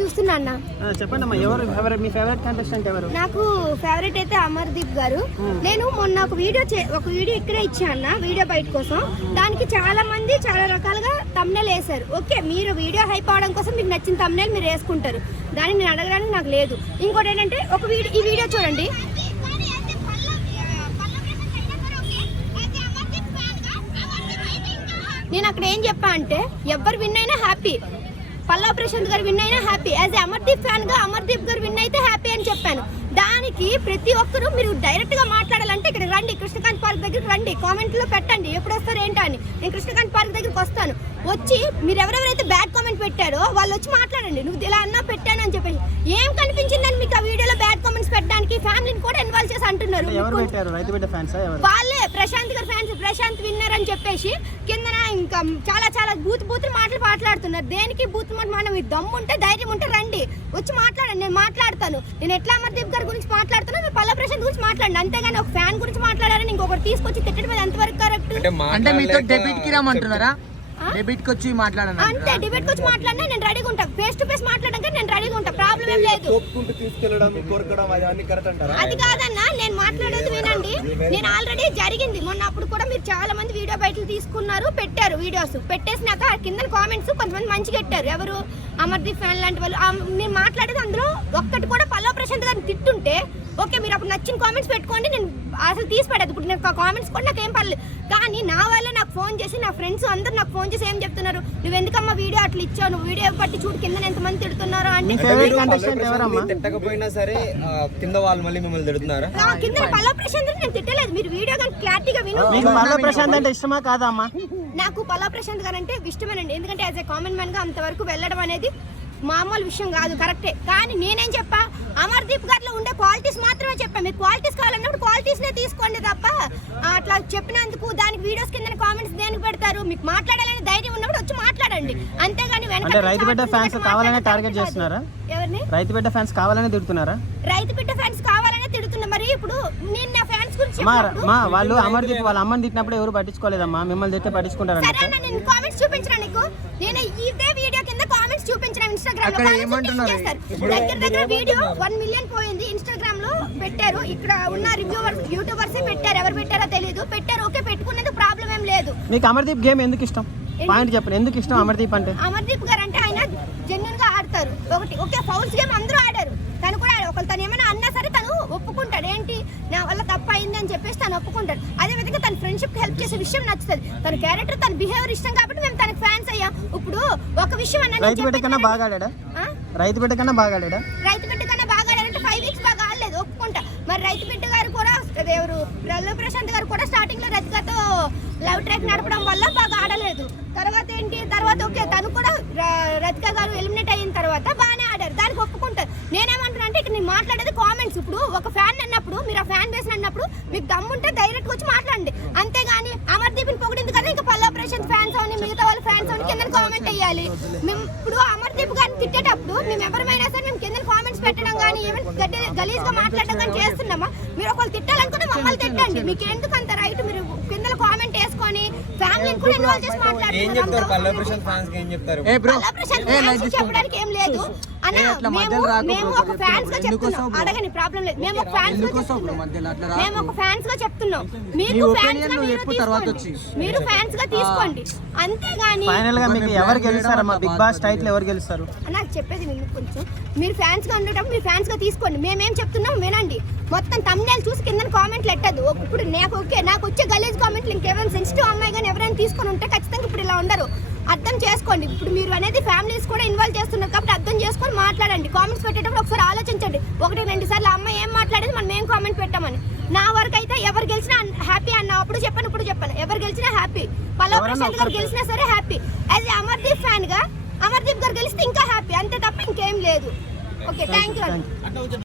చూస్తున్నా అన్న. చెప్పండి అమ్మా, ఎవరు మీ ఫేవరెట్ కంటెస్టెంట్ ఎవరు? నాకు ఫేవరెట్ అయితే అమర్దీప్ గారు. నేను మొన్న ఒక వీడియో ఇక్కడే ఇచ్చా అన్న, వీడియో బయట కోసం. దానికి చాలా మంది చాలా రకాలుగా తమ్నెల్ వేశారు. ఓకే, మీరు వీడియో హైప్ అవడం కోసం మీకు నచ్చిన తమ్నెల్ మీరు వేసుకుంటారు, దాన్ని నేను అడగడానికి నాకు లేదు. ఇంకోటి ఏంటంటే ఈ వీడియో చూడండి. నేను అక్కడ ఏం చెప్పా అంటే ఎవరు విన్ అయినా హ్యాపీ, పల్లవి ప్రశాంత్ గారు విన్ అయినా హ్యాపీ, యాజ్ అమర్దీప్ ఫ్యాన్ గా అమర్దీప్ గారు విన్ అయితే హ్యాపీ అని చెప్పాను. దానికి ప్రతి ఒక్కరు మీరు డైరెక్ట్ గా మాట్లాడాలంటే ఇక్కడ రండి, కృష్ణకాంత్ పార్క్ దగ్గరికి రండి, కామెంట్ లో పెట్టండి ఎప్పుడు వస్తారు ఏంటని. నేను కృష్ణకాంత్ పార్క్ దగ్గరికి వస్తాను, వచ్చి మీరు ఎవరెవరైతే బ్యాడ్ కామెంట్ పెట్టారో వాళ్ళు వచ్చి మాట్లాడండి. నువ్వు ఇలా అన్నా పెట్టాను అని చెప్పేసి ఏం కనిపించిందని మీకు ఆ వీడియోలో బ్యాడ్ కామెంట్స్ పెట్టడానికి ఫ్యామిలీని కూడా ఇన్వాల్వ్ చేసి అంటున్నారు. వాళ్ళే ప్రశాంత్ గారు ఫ్యాన్స్, ప్రశాంత్ విన్నర్ అని చెప్పేసి కింద ఇంకా చాలా చాలా బూత్ మాటలు మాట్లాడుతున్నారు. దేనికి బూత్ మనం దమ్ము ఉంటే ధైర్యం ఉంటే రండి, వచ్చి మాట్లాడండి, నేను మాట్లాడతాను. నేను ఎట్లా అమర్దీప్ గారి గురించి మాట్లాడుతున్నా, మీరు పల్లవి ప్రశాంత్ గురించి మాట్లాడండి. అంతేగాని ఒక ఫ్యాన్ గురించి మాట్లాడారని ఇంకొకటి తీసుకొచ్చి తిట్టడం మీద ఎంతవరకు కరెక్ట్? అంటే మీతో డెబిట్ కి రమ్మంటున్నారా? డెబిట్ కి వచ్చి మాట్లాడను అంతే, డిబేట్ కి వచ్చి మాట్లాడినా నేను రెడీగా ఉంటా, ఫేస్ టు ఫేస్ మాట్లాడడానికి నేను రెడీగా ఉంటా, ప్రాబ్లం ఏం లేదు. అది కాదన్నా, నేను మాట్లాడేది వినండి. నేను ఆల్రెడీ జరిగింది మొన్న, అప్పుడు కూడా మీరు చాలా మంది వీడియో బయటలు తీసుకున్నారు, పెట్టారు వీడియోస్. పెట్టేసినాక కింద కామెంట్స్ కొంతమంది మంచిగా పెట్టారు, ఎవరు అమర్దీప్ ఫ్యాన్ లాంటి వాళ్ళు. నేను మాట్లాడేది అందులో ఒక్కటి కూడా పల్లవి ప్రశాంత్ గారిని తిట్టుంటే ఓకే, మీరు అప్పుడు నచ్చిన కామెంట్స్ పెట్టుకోండి, నేను అసలు తీసి పెట్టదు. ఇప్పుడు నేను కామెంట్స్ కూడా నాకేం పర్లేదు. కానీ నా వల్ల నాకు ఫోన్ చేసి, నా ఫ్రెండ్స్ అందరూ నాకు ఫోన్ చేసి ఏం చెప్తున్నారు, నువ్వు ఎందుకమ్మా వీడియో అట్లా ఇచ్చావు, నువ్వు వీడియో బట్టి చూడు కింద ఎంతమంది తిడుతున్నారో అంటే. తిట్టకపోయినా సరే కింద వాళ్ళు మళ్ళీ మిమ్మల్ని తిడుతున్నారా? కింద పల్లవి ప్రశాంత్ నేను తిట్టలేదు, మీరు వీడియో కానీ క్లారిటీగా విను. పల్లవి ప్రశాంత్ అంటే ఇష్టమా కాదా అమ్మా? నాకు పల్లవి ప్రశాంత్ గారు అంటే ఇష్టమేనండి, ఎందుకంటే యాజ్ ఏ కామన్ మ్యాన్ గా అంతవరకు వెళ్ళడం అనేది మామూలు విషయం కాదు, కరెక్టే. కానీ నేనేం చెప్పా, అమర్దీప్ గారిలో ఉండే క్వాలిటీస్ మాత్రమే చెప్పా. మీరు క్వాలిటీస్ కావాలన్నప్పుడు క్వాలిటీస్ నే తీసుకోండి తప్ప అట్లా చెప్పినందుకు దానికి వీడియోస్ కింద కామెంట్స్ దేనికి పెడతారు? మీకు మాట్లాడాలని ధైర్యం ఉన్నప్పుడు వచ్చి మాట్లాడండి, అంతేగాని వెనక రైతు బిడ్డ ఫ్యాన్స్ కావాలనే టార్గెట్ చేస్తున్నారా? ఎవరిని? రైతు బిడ్డ ఫ్యాన్స్ కావాలనే తిడుతున్నారా? రైతు బిడ్డ ఫ్యాన్స్ కావాలనే తిడుతున్నా. మరి ఇప్పుడు నేను నా ఫ్యాన్స్ గురించి వాళ్ళు అమర్దీప్ వాళ్ళ అమ్మని తిట్టినప్పుడు ఎవరు పట్టించుకోలేదమ్మా, మిమ్మల్ని తిట్టే పట్టించుకుంటారా? సరే అన్న, నేను కామెంట్స్ చూపించరా నీకు? నేను ఇదే వీడియో కింద కామెంట్స్ చూపించిన ఇన్స్టాగ్రామ్ లో దగ్గర వీడియో 1 మిలియన్ పోయింది. ఇన్స్టాగ్రామ్ లో పెట్టారు, ఇక్కడ ఉన్న రివ్యూవర్స్ యూట్యూబర్స్ పెట్టారు, ఎవరు పెట్టారో తెలియదు, పెట్టారు. ఓకే, పెట్టుకునేది ప్రాబ్లం ఏం లేదు. మీకు అమర్దీప్ గేమ్ ఎందుకు ఇష్టం? పాయింట్ చెప్పండి, ఎందుకు ఇష్టం అమర్దీప్ అంటే? అమర్దీప్ గారు అంటే ఆయన జెన్యూన్ గా ఆడతారు. ఒకటి ఓకే, ఫౌల్స్ గేమ్ అందరూ ఆడారు, తను కూడా ఒకళ్ళు తను ఏమైనా అన్నా సరే తను ఒప్పుకుంటాడు. ఏంటి నా వల్ల తప్పు అయింది అని చెప్పేసి తను ఒప్పుకుంటాడు. అదే విధంగా తన ఫ్రెండ్షిప్ హెల్ప్ చేసే విషయం నచ్చుతుంది. తన క్యారెక్టర్, తన బిహేవియర్ ఇష్టం కాబట్టి మేము తనకి ఫ్యాన్స్ అయ్యాం. ఇప్పుడు ఒక విషయం రైతు బిడ్డ కన్నా బాగా ఆడాడా? రైతు బిడ్డ కన్నా బాగా ఆడాడా? రైతు బిడ్డ కన్నా బాగా ఆడాడంటే 5 వీక్స్ బాగా ఆడలేదు, ఒప్పుకుంటా. మరి రైతు బిడ్డ గారు కూడా ఎవరు పల్లవి ప్రశాంత్ గారు కూడా స్టార్టింగ్ లో రతికతో లవ్ ట్రాక్ నడపడం వల్ల బాగా ఆడలేదు. తర్వాత ఏంటి, తర్వాత ఓకే తను కూడా రతిక గారు ఎలిమినేట్ అయిన తర్వాత బాగానే ఆడారు, దానికి ఒప్పుకుంటారు. నేనేమంటున్నా అంటే ఇక్కడ నేను మాట్లాడేది కామెంట్స్. ఇప్పుడు ఒక ఫ్యాన్ అన్నప్పుడు, మీరు ఆ ఫ్యాన్ బేస్ అన్నప్పుడు మీకు దమ్ముంటే డైరెక్ట్ వచ్చి మాట్లాడండి, అంతేగాని అమర్దీప్ని పొగిడింది కదా ఇంకా పల్లవి ప్రశాంత్ ఫ్యాన్స్ అని మిగతా వాళ్ళ ఫ్యాన్స్ అని కింద కామెంట్ వేయాలి. మేము ఇప్పుడు అమర్దీప్ గారిని తిట్టేటప్పుడు మేము ఎవరైనా సరే మేము కింద కామెంట్స్ పెట్టడం కానీ ఏమైనా గలీజ్ గా మాట్లాడడం కానీ చేస్తున్నామా? మీరు ఒకళ్ళు తిట్టాలనుకుంటే మమ్మల్ని తిట్టండి, మీకు ఎందుకు అంత రైట్? మీరు కింద కామెంట్ వేసుకొని ఫ్యామిలీని కూడా ఇన్వాల్వ్ చేసి మాట్లాడుతున్నారు. చెప్పడానికి ఏం లేదు అన్న, మేము ఒక ఫ్యాన్స్ గా చెప్తున్నాం, అడగని ప్రాబ్లం లేదు. మేము ఒక ఫ్యాన్స్ గా చెప్తున్నాం, మీకు ఫ్యాన్స్ గా మీరు ఫ్యాన్స్ గా తీసుకోండి, అంతేగాని ఫైనల్ గా మీకు ఎవరు గెలుస్తారమ్మా? బిగ్ బాస్ టైటిల్ ఎవరు గెలుస్తారు? నాకు చెప్పేది మీకు కొంచెం, మీరు ఫ్యాన్స్ గా ఉండేటప్పుడు మీరు ఫ్యాన్స్ గా తీసుకోండి. మేమేం చెప్తున్నాం వినండి, మొత్తం తమ్నెల్ చూసి కింద కామెంట్లు ఎట్టదు. ఇప్పుడు నాకు వచ్చే గలీజ్ కామెంట్లు ఇంకెవరైనా సెన్సిటివ్ అమ్మాయి కానీ ఎవరైనా తీసుకొని ఉంటే ఖచ్చితంగా ఇప్పుడు ఇలా ఉండరు, అర్థం చేసుకోండి. ఇప్పుడు మీరు అనేది ఫ్యామిలీస్ కూడా ఇన్వాల్వ్ చేస్తున్నారు కాబట్టి అర్థం చేసుకొని మాట్లాడండి. కామెంట్స్ పెట్టేటప్పుడు ఒకసారి ఆలోచించండి, 1-2 సార్లు అమ్మాయి ఏం మాట్లాడేది మనం ఏం కామెంట్ పెట్టామని. నా వరకు అయితే ఎవరు గెలిచినా హ్యాపీ అన్న, అప్పుడు చెప్పాను ఇప్పుడు చెప్పాను, ఎవరు గెలిచినా హ్యాపీ. పల్లవి ప్రశాంత్ గారు గెలిచినా సరే హ్యాపీ. యాజ్ అమర్దీప్ ఫ్యాన్ గా అమర్దీప్ గారు గెలిస్తే ఇంకా హ్యాపీ, అంతే తప్ప ఇంకేం లేదు. Okay, thank you.